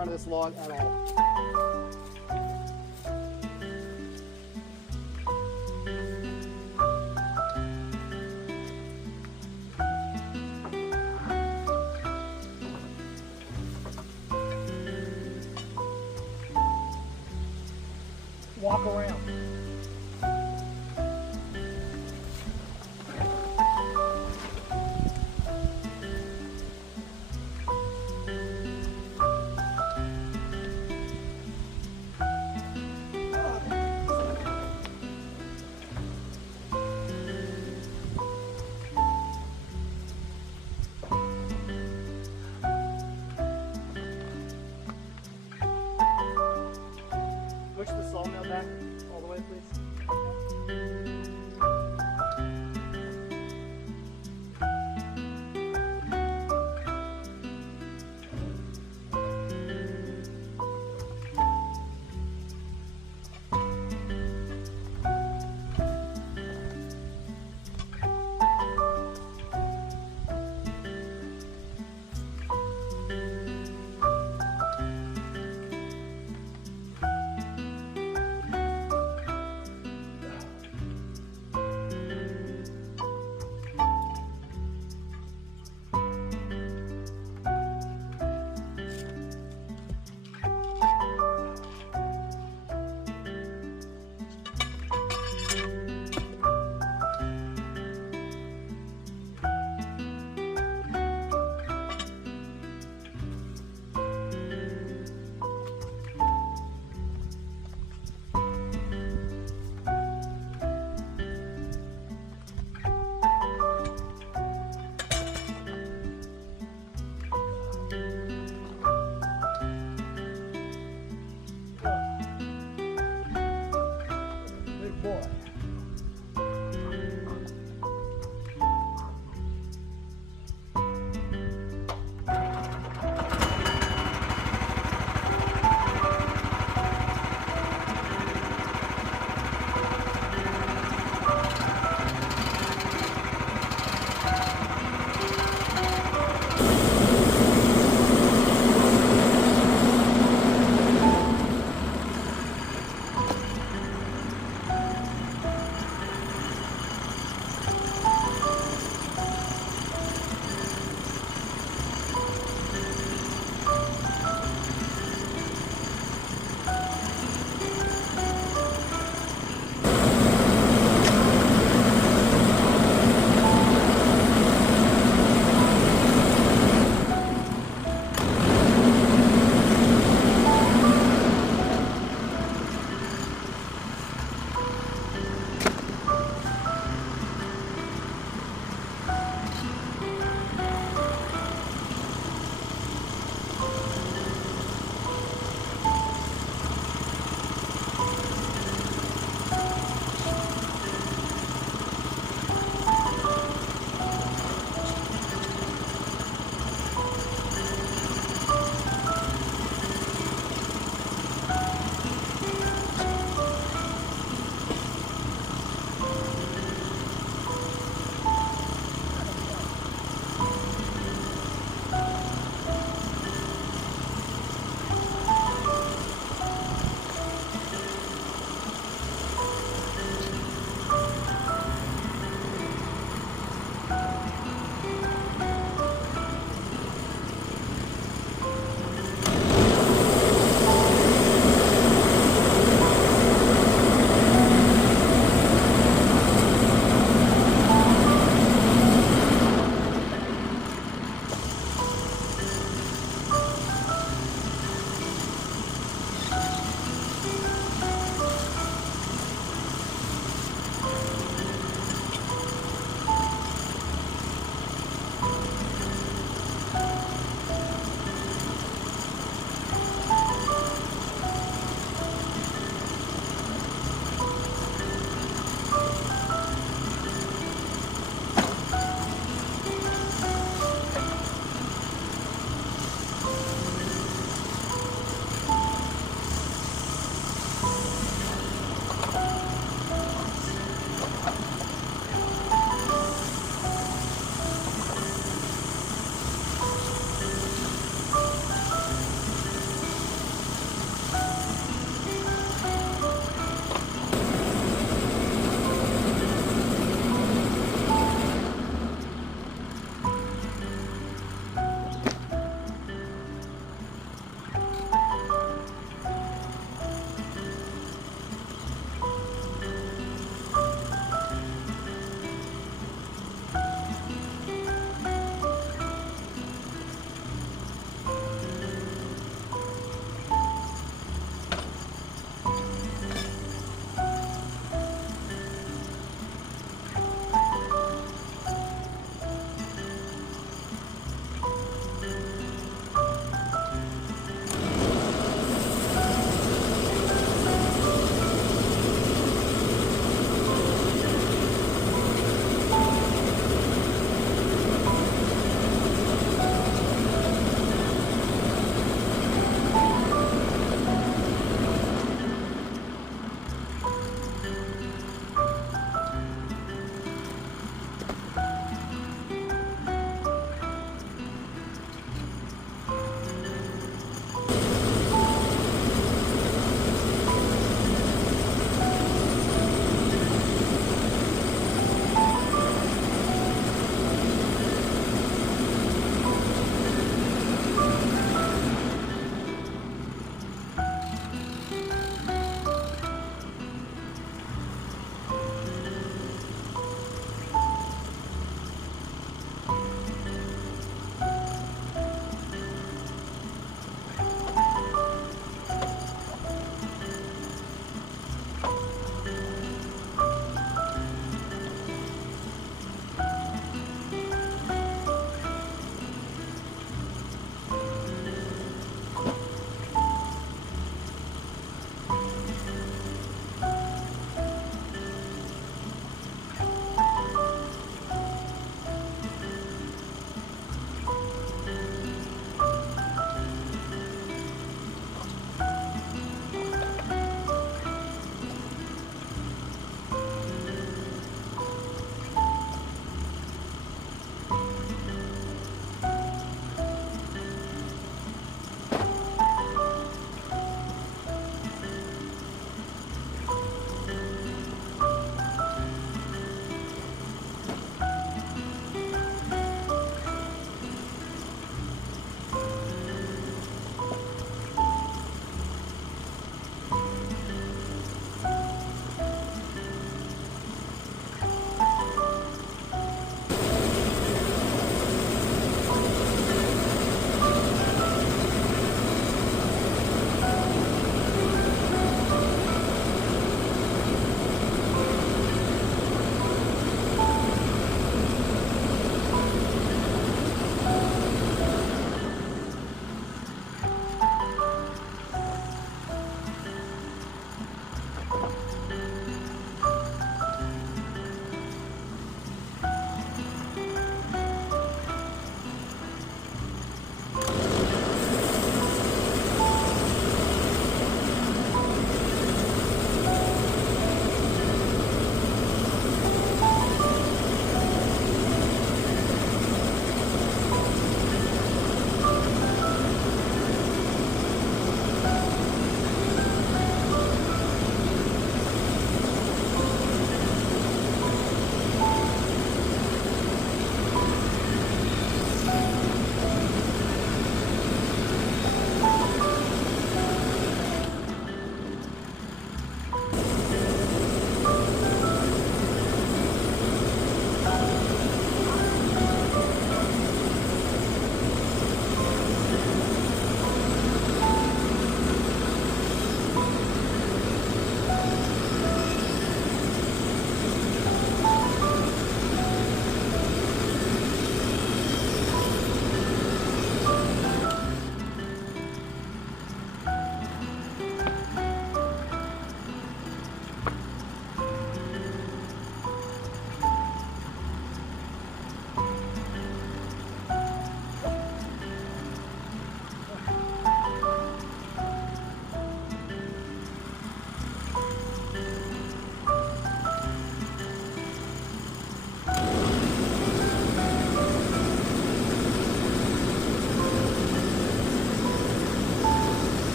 front of this log at all. Walk around. Push the sawmill back all the way.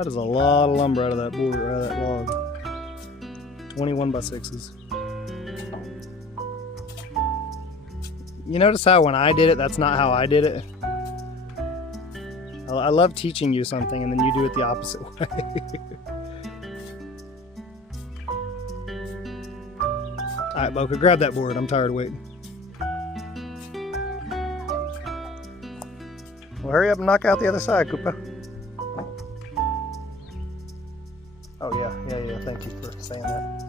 That is a lot of lumber out of that board, out of that log. 21 by 6s. You notice how when I did it, that's not how I did it? I love teaching you something and then you do it the opposite way. Alright, Boca, grab that board. I'm tired of waiting. Well, hurry up and knock out the other side, Koopa. Oh, yeah. Thank you for saying that.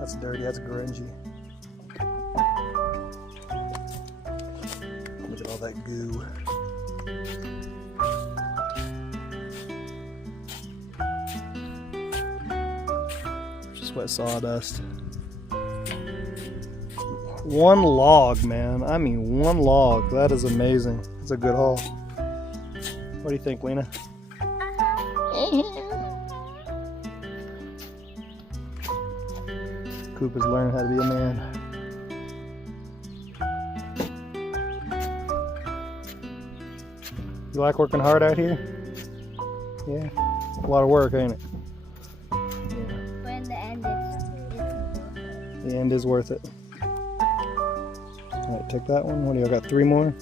That's dirty. That's grungy. Look at all that goo. Just wet sawdust. One log, man. I mean, one log. That is amazing. It's a good haul. What do you think, Lena? Koopa's learning how to be a man. You like working hard out here? Yeah. A lot of work, ain't it? Yeah. When the end is The end is worth it. Alright, take that one. What do you got? 3 more?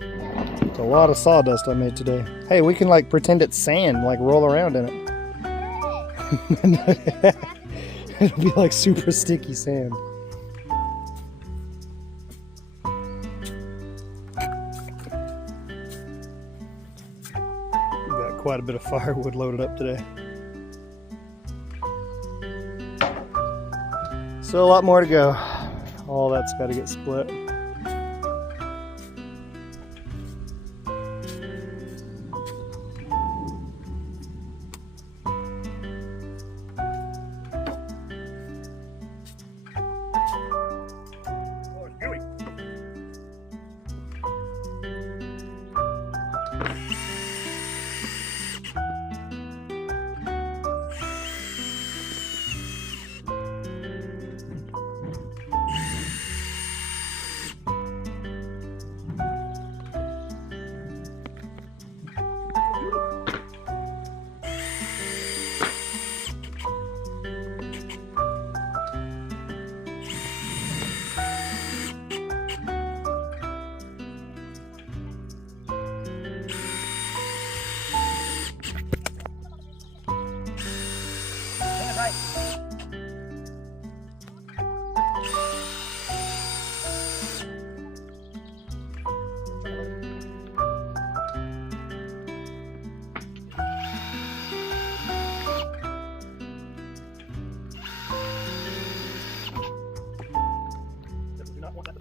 It's a lot of sawdust I made today. Hey, we can like pretend it's sand, like roll around in it. It'll be like super sticky sand. We got quite a bit of firewood loaded up today. Still a lot more to go. All that's got to get split.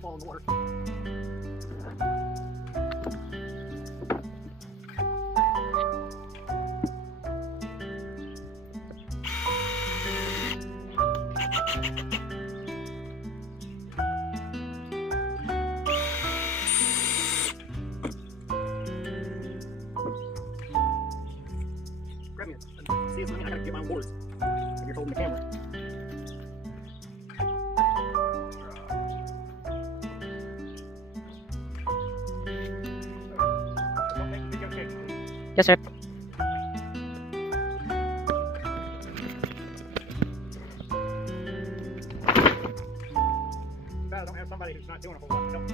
Fall in the water. Grab me. See, it's I gotta get my own boards. And you're holding the camera. Yes, sir. I don't have somebody who's not doing a whole lot of help.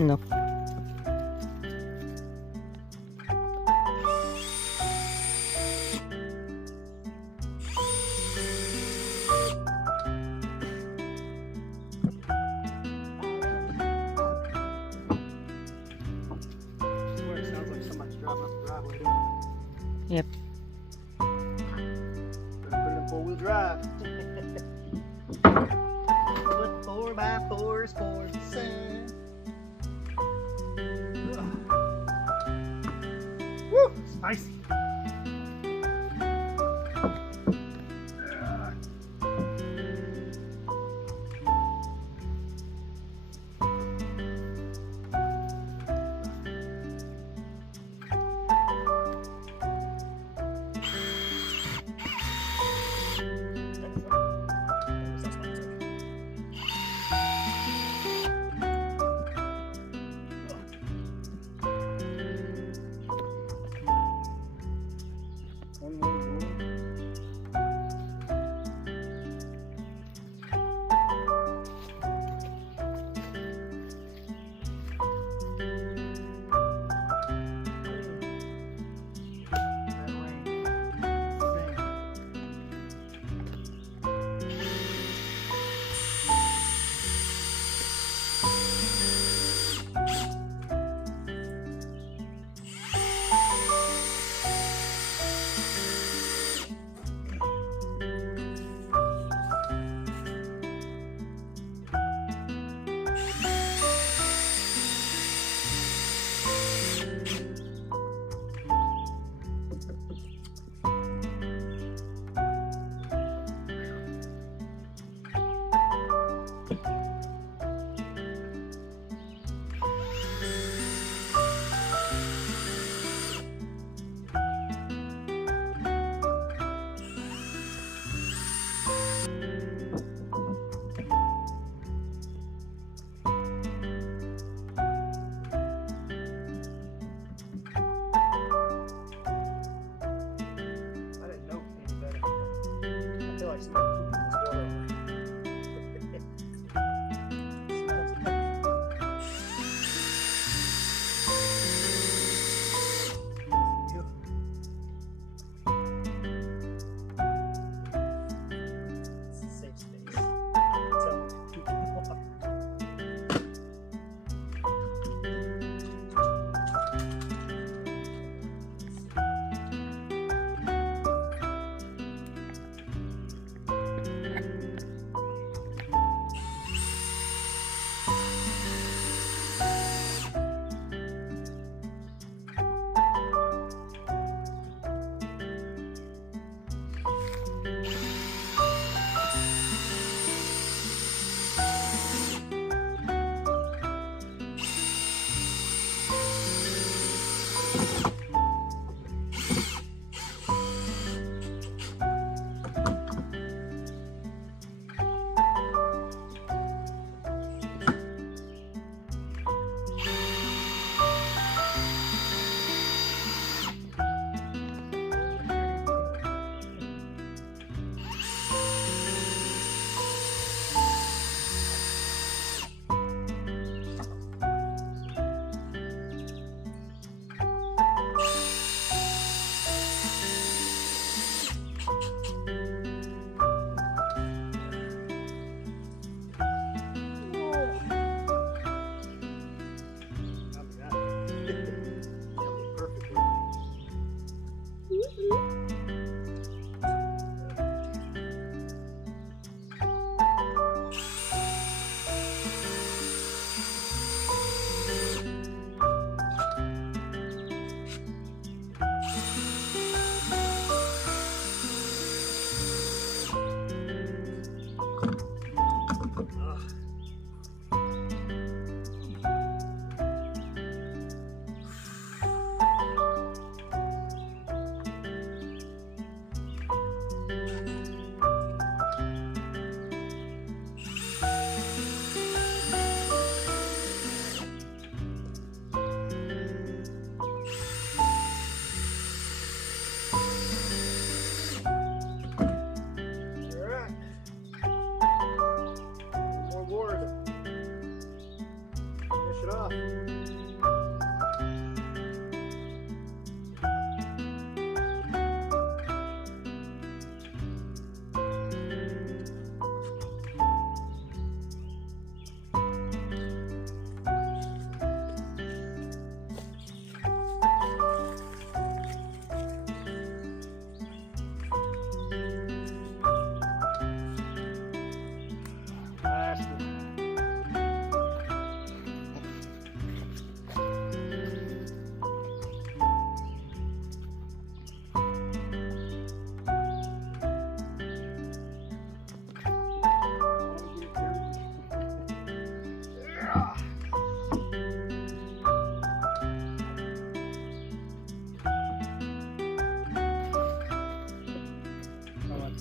No. It sounds like somebody's driving up the driveway. Yep. Better put it in four-wheel drive. Put 4x4s for the sun. Woo! Spicy.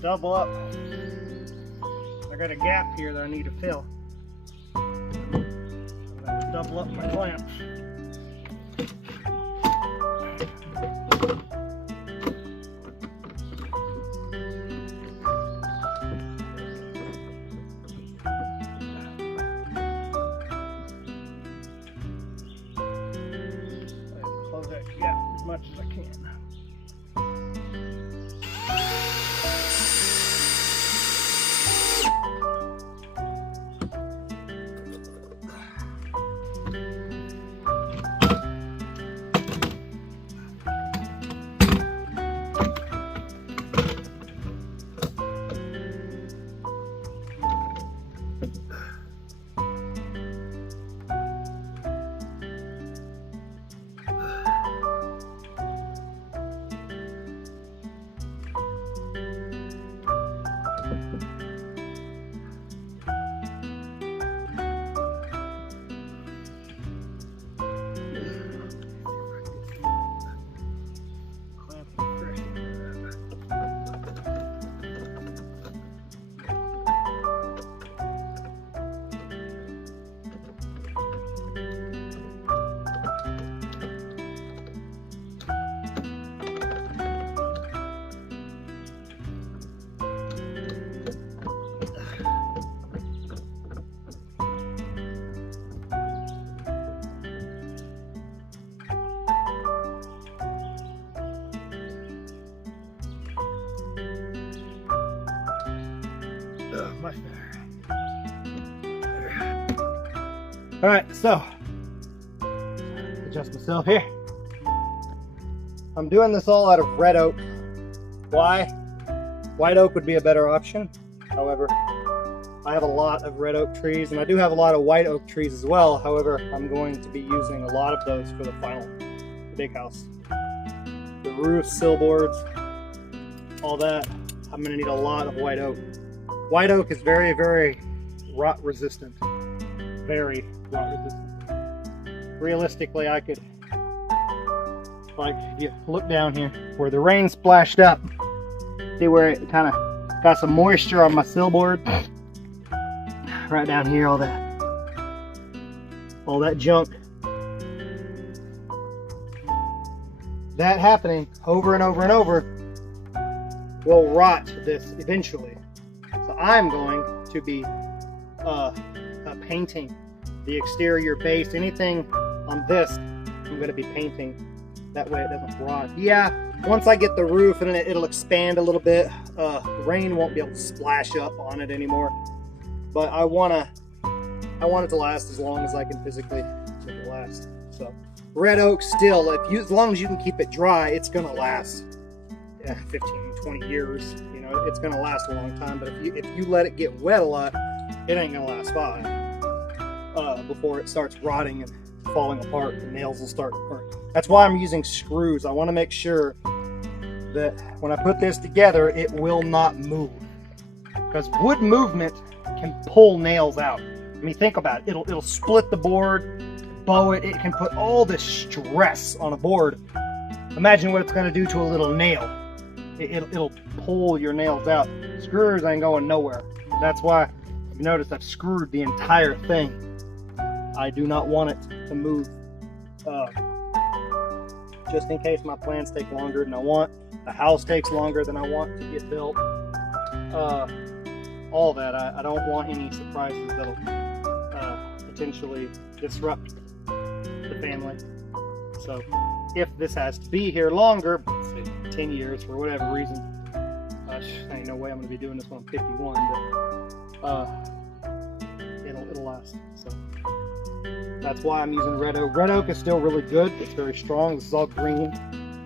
double up. I got a gap here that I need to fill. I'm gonna double up my clamps. Close that gap as much as I can. Much better. All right, so adjust myself here. I'm doing this all out of red oak. Why? White oak would be a better option. However, I have a lot of red oak trees, and I do have a lot of white oak trees as well. However, I'm going to be using a lot of those for the big house. The roof, sill boards, all that. I'm going to need a lot of white oak. White oak is very, very rot resistant. Very rot resistant. Realistically, I could, like, if you look down here where the rain splashed up, see where it kind of got some moisture on my sill board? Right down here, all that junk. That happening over and over and over will rot this eventually. So I'm going to be painting the exterior base. Anything on this, I'm going to be painting. That way it doesn't rot. Yeah, once I get the roof and it'll expand a little bit, the rain won't be able to splash up on it anymore. But I want it to last as long as I can physically make it last. So red oak still, as long as you can keep it dry, it's going to last 15, 20 years. You know, it's going to last a long time. But if you let it get wet a lot, it ain't going to last 5 before it starts rotting and falling apart. The nails will start burning. That's why I'm using screws. I want to make sure that when I put this together, it will not move. Because wood movement can pull nails out. I mean, think about it. It'll split the board, bow it. It can put all this stress on a board. Imagine what it's going to do to a little nail. It'll pull your nails out. Screws ain't going nowhere. That's why you notice I've screwed the entire thing. I do not want it to move. Just in case my plans take longer than I want, the house takes longer than I want to get built. All that. I don't want any surprises that'll potentially disrupt the family. So if this has to be here longer, say 10 years for whatever reason, ain't no way I'm going to be doing this when I'm 51, but it'll last. So that's why I'm using red oak. Red oak is still really good. It's very strong. This is all green.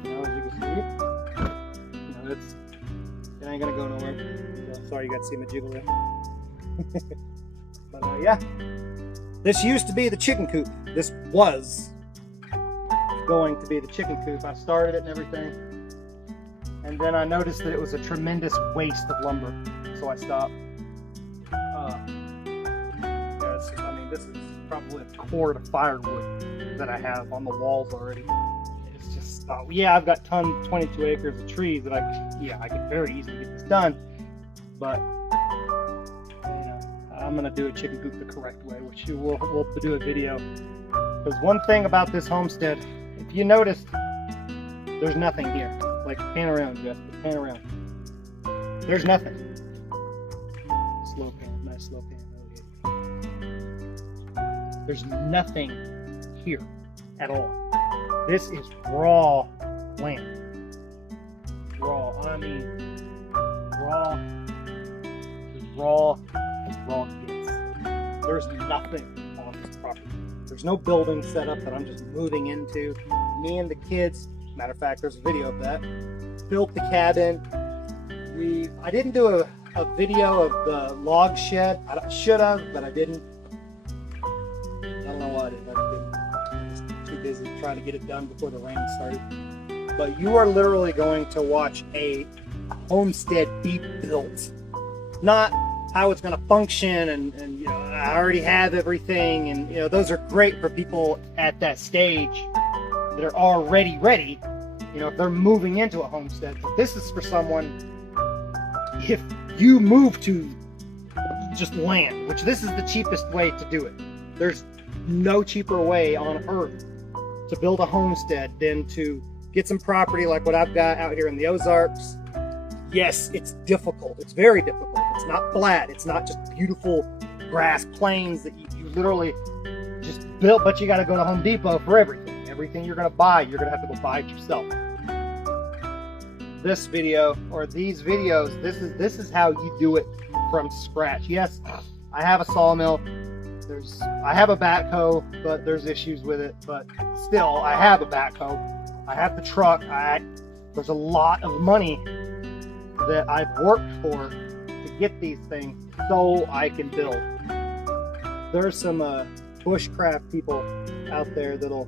You know, as you can see, you know, it ain't gonna go nowhere. So, sorry, you got to see my jiggle there. But yeah, this used to be the chicken coop. This was going to be the chicken coop. I started it and everything, and then I noticed that it was a tremendous waste of lumber, so I stopped. I mean, this is probably a cord of firewood that I have on the walls already. It's just, yeah, I've got 22 acres of trees that I could very easily get this done. But I'm gonna do a chicken coop the correct way, which we'll do a video. Because one thing about this homestead, if you noticed, there's nothing here. Like, pan around, Jeff, pan around. There's nothing. Slow pan, nice slow pan. There's nothing here at all. This is raw land. Raw, I mean, raw kids. There's nothing on this property. There's no building set up that I'm just moving into. Me and the kids, matter of fact, there's a video of that, built the cabin. I didn't do a video of the log shed. I should have, but I didn't. I don't know why I didn't. I was too busy trying to get it done before the rain started. But you are literally going to watch a homestead be built. Not how it's going to function and you know, I already have everything, and you know, those are great for people at that stage that are already ready, you know, if they're moving into a homestead. But this is for someone, if you move to just land, which this is the cheapest way to do it. There's no cheaper way on earth to build a homestead than to get some property like what I've got out here in the Ozarks. Yes, it's difficult. It's very difficult. It's not flat. It's not just beautiful grass plains that you literally just built, but you got to go to Home Depot for everything. Everything you're going to buy, you're going to have to go buy it yourself. This video, or these videos, this is how you do it from scratch. Yes, I have a sawmill. I have a backhoe, but there's issues with it. But still, I have a backhoe. I have the truck. There's a lot of money that I've worked for to get these things so I can build. There's some bushcraft people out there that'll,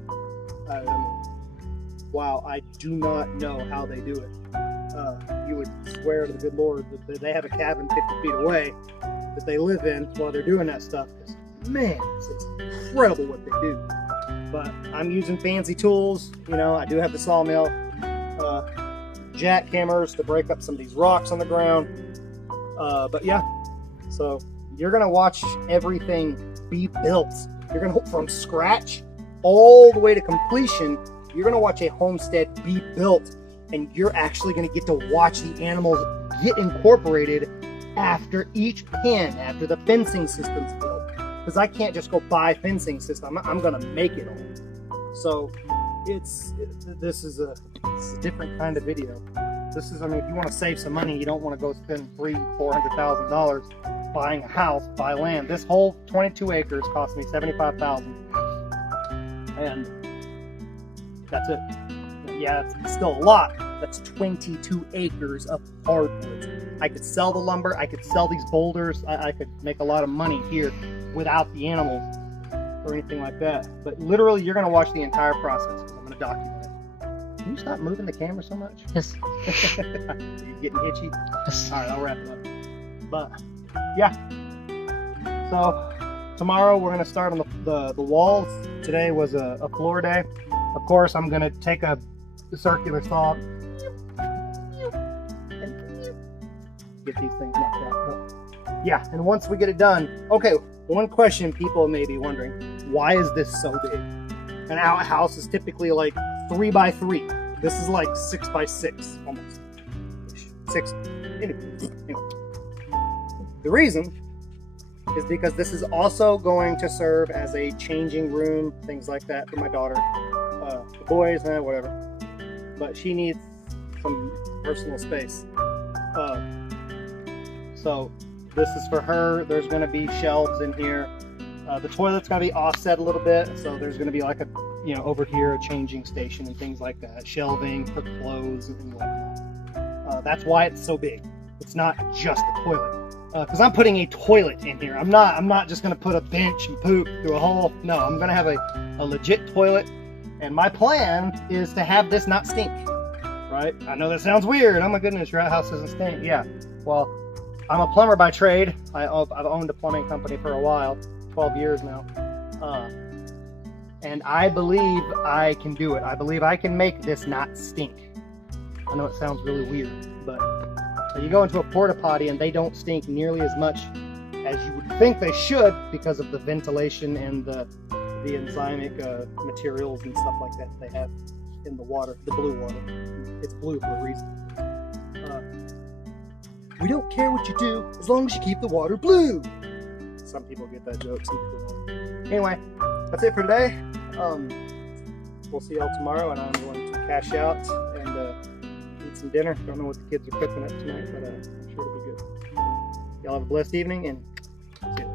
wow, I do not know how they do it. You would swear to the good Lord that they have a cabin 50 feet away that they live in while they're doing that stuff. Because, man, it's incredible what they do. But I'm using fancy tools. You know, I do have the sawmill, jackhammers to break up some of these rocks on the ground. But yeah, so you're gonna watch everything be built. You're gonna hope from scratch all the way to completion. You're gonna watch a homestead be built, and you're actually gonna get to watch the animals get incorporated after each pen, after the fencing system's built. Because I can't just go buy fencing system. I'm gonna make it all. So this is a different kind of video. This is, I mean, if you want to save some money, you don't want to go spend $400,000 buying a house, buy land. This whole 22 acres cost me $75,000, and that's it. Yeah, it's still a lot. That's 22 acres of hardwoods. I could sell the lumber. I could sell these boulders. I could make a lot of money here without the animals or anything like that. But literally, you're going to watch the entire process because I'm going to document it. Can you stop moving the camera so much? Yes. You're getting itchy? Yes. All right, I'll wrap it up. But, yeah. So, tomorrow we're going to start on the walls. Today was a floor day. Of course, I'm going to take a circular saw and get these things knocked out. But, yeah, and once we get it done, okay, one question people may be wondering, why is this so big? An outhouse is typically like 3 by 3. This is like 6 by 6, almost. 6. Anyway. The reason is because this is also going to serve as a changing room, things like that for my daughter. The boys, whatever. But she needs some personal space. So this is for her. There's going to be shelves in here. The toilet's going to be offset a little bit, so there's going to be like a, you know, over here a changing station and things like that, shelving for clothes and things like that. That's why it's so big. It's not just a toilet, because I'm putting a toilet in here. I'm not just going to put a bench and poop through a hole. No, I'm going to have a legit toilet, and my plan is to have this not stink. Right? I know that sounds weird. Oh my goodness, your house doesn't stink. Yeah. Well, I'm a plumber by trade. I've owned a plumbing company for a while. 12 years now, and I believe I can do it. I believe I can make this not stink. I know it sounds really weird, but You go into a porta potty and they don't stink nearly as much as you would think they should because of the ventilation and the enzymic materials and stuff like that they have in the water, the blue water. It's blue for a reason. We don't care what you do as long as you keep the water blue. Some people get that joke, some people don't. Anyway, that's it for today. We'll see y'all tomorrow, and I'm going to cash out and eat some dinner. Don't know what the kids are cooking up tonight, but I'm sure it'll be good. Y'all have a blessed evening, and see you.